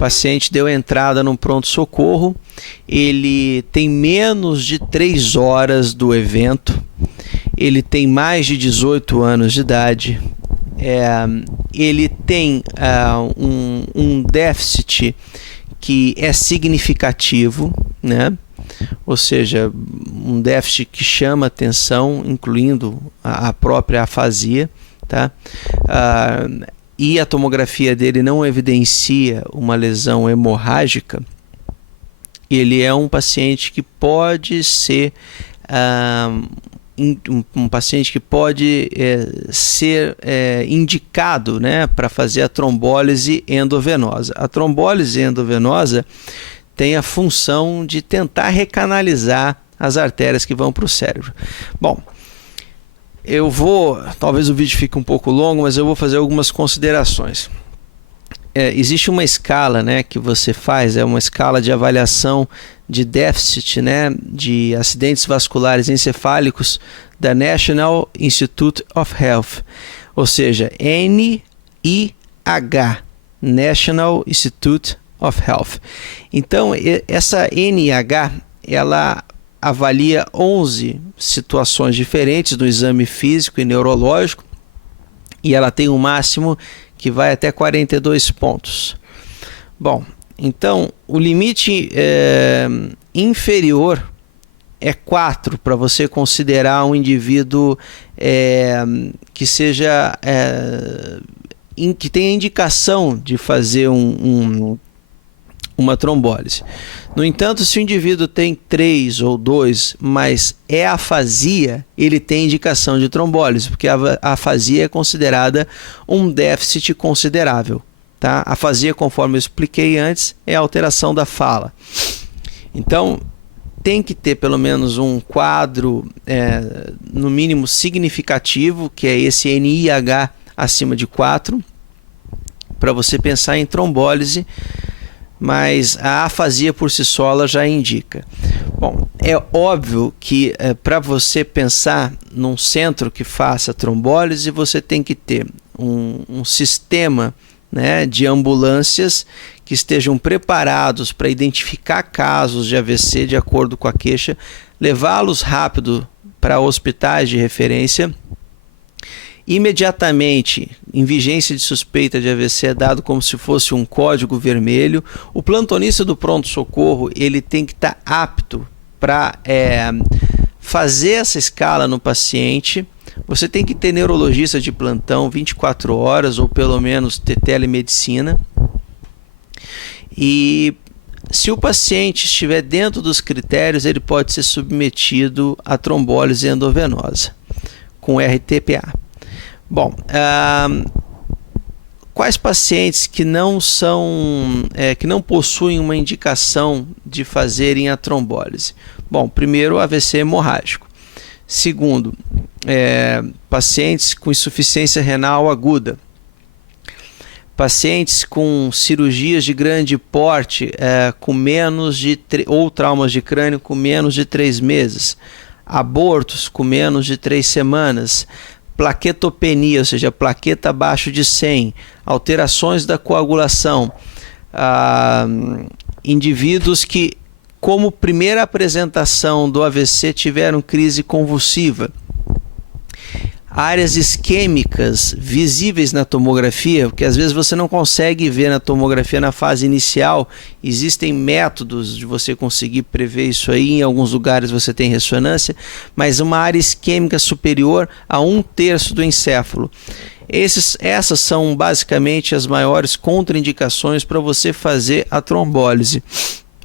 paciente deu entrada num pronto-socorro, ele tem menos de 3 horas do evento, ele tem mais de 18 anos de idade, ele tem um déficit que é significativo, né? Ou seja, um déficit que chama atenção, incluindo a própria afasia, tá? E a tomografia dele não evidencia uma lesão hemorrágica. Ele é um paciente que pode ser um paciente que pode ser indicado, né, para fazer a trombólise endovenosa. A trombólise endovenosa tem a função de tentar recanalizar as artérias que vão para o cérebro. Bom, talvez o vídeo fique um pouco longo, mas eu vou fazer algumas considerações. Existe uma escala, né, que você faz, é uma escala de avaliação de déficit, né, de acidentes vasculares encefálicos da National Institute of Health, ou seja, NIH, National Institute of Health. Então, essa NIH, ela avalia 11 situações diferentes no exame físico e neurológico, e ela tem um máximo que vai até 42 pontos. Bom, então o limite inferior é 4 para você considerar um indivíduo que seja que tenha indicação de fazer uma trombólise. No entanto, se o indivíduo tem 3 ou 2, mas é afasia, ele tem indicação de trombólise, porque a afasia é considerada um déficit considerável. Tá? A afasia, conforme eu expliquei antes, é a alteração da fala. Então, tem que ter pelo menos um quadro, no mínimo significativo, que é esse NIH acima de 4, para você pensar em trombólise, mas a afasia por si só ela já indica. Bom, é óbvio que para você pensar num centro que faça trombólise, você tem que ter um sistema, né, de ambulâncias que estejam preparados para identificar casos de AVC de acordo com a queixa, levá-los rápido para hospitais de referência. Imediatamente, em vigência de suspeita de AVC, é dado como se fosse um código vermelho. O plantonista do pronto-socorro ele tem que estar apto para fazer essa escala no paciente. Você tem que ter neurologista de plantão 24 horas ou pelo menos ter telemedicina. E se o paciente estiver dentro dos critérios, ele pode ser submetido a trombólise endovenosa com RTPA. Bom, quais pacientes que não possuem uma indicação de fazerem a trombólise? Bom, primeiro, AVC hemorrágico. Segundo, pacientes com insuficiência renal aguda. Pacientes com cirurgias de grande porte ou traumas de crânio com menos de 3 meses. Abortos com menos de 3 semanas. Plaquetopenia, ou seja, plaqueta abaixo de 100, alterações da coagulação, indivíduos que, como primeira apresentação do AVC, tiveram crise convulsiva, áreas isquêmicas visíveis na tomografia, porque às vezes você não consegue ver na tomografia na fase inicial. Existem métodos de você conseguir prever isso aí, em alguns lugares você tem ressonância, mas uma área isquêmica superior a 1/3 do encéfalo. Essas são basicamente as maiores contraindicações para você fazer a trombólise.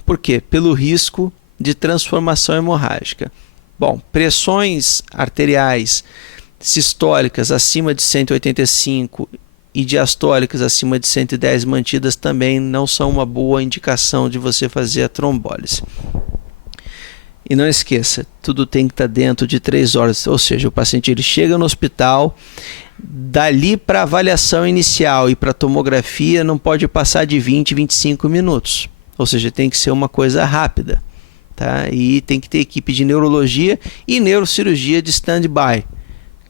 Por quê? Pelo risco de transformação hemorrágica. Bom, pressões arteriais sistólicas acima de 185 e diastólicas acima de 110 mantidas também não são uma boa indicação de você fazer a trombólise. E não esqueça, tudo tem que estar dentro de 3 horas, ou seja, o paciente ele chega no hospital, dali para avaliação inicial e para tomografia não pode passar de 20, 25 minutos, ou seja, tem que ser uma coisa rápida, tá? E tem que ter equipe de neurologia e neurocirurgia de stand-by,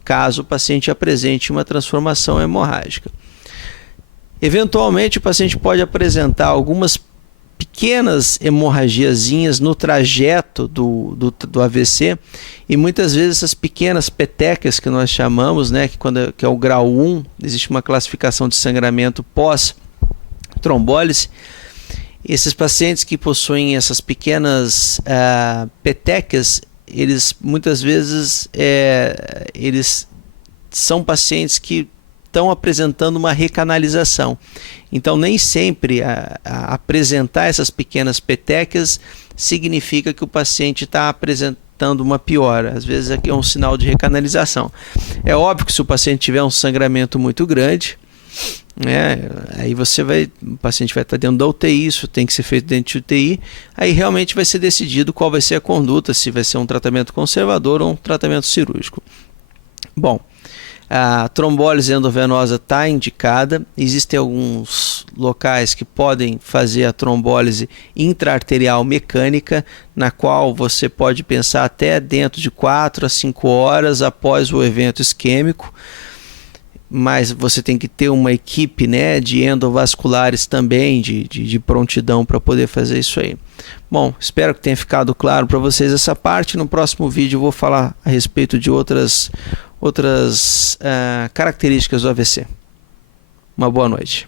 caso o paciente apresente uma transformação hemorrágica. Eventualmente, o paciente pode apresentar algumas pequenas hemorragiazinhas no trajeto do AVC, e muitas vezes essas pequenas petecas que nós chamamos, né, que é o grau 1, existe uma classificação de sangramento pós-trombólise. Esses pacientes que possuem essas pequenas petecas, eles muitas vezes eles são pacientes que estão apresentando uma recanalização. Então, nem sempre apresentar essas pequenas petecas significa que o paciente está apresentando uma piora. Às vezes aqui é um sinal de recanalização. É óbvio que se o paciente tiver um sangramento muito grande, aí o paciente vai estar dentro da UTI, isso tem que ser feito dentro de UTI, aí realmente vai ser decidido qual vai ser a conduta, se vai ser um tratamento conservador ou um tratamento cirúrgico. Bom, a trombólise endovenosa está indicada. Existem alguns locais que podem fazer a trombólise intraarterial mecânica, na qual você pode pensar até dentro de 4 a 5 horas após o evento isquêmico, mas você tem que ter uma equipe, né, de endovasculares também, de prontidão para poder fazer isso aí. Bom, espero que tenha ficado claro para vocês essa parte. No próximo vídeo eu vou falar a respeito de outras características do AVC. Uma boa noite.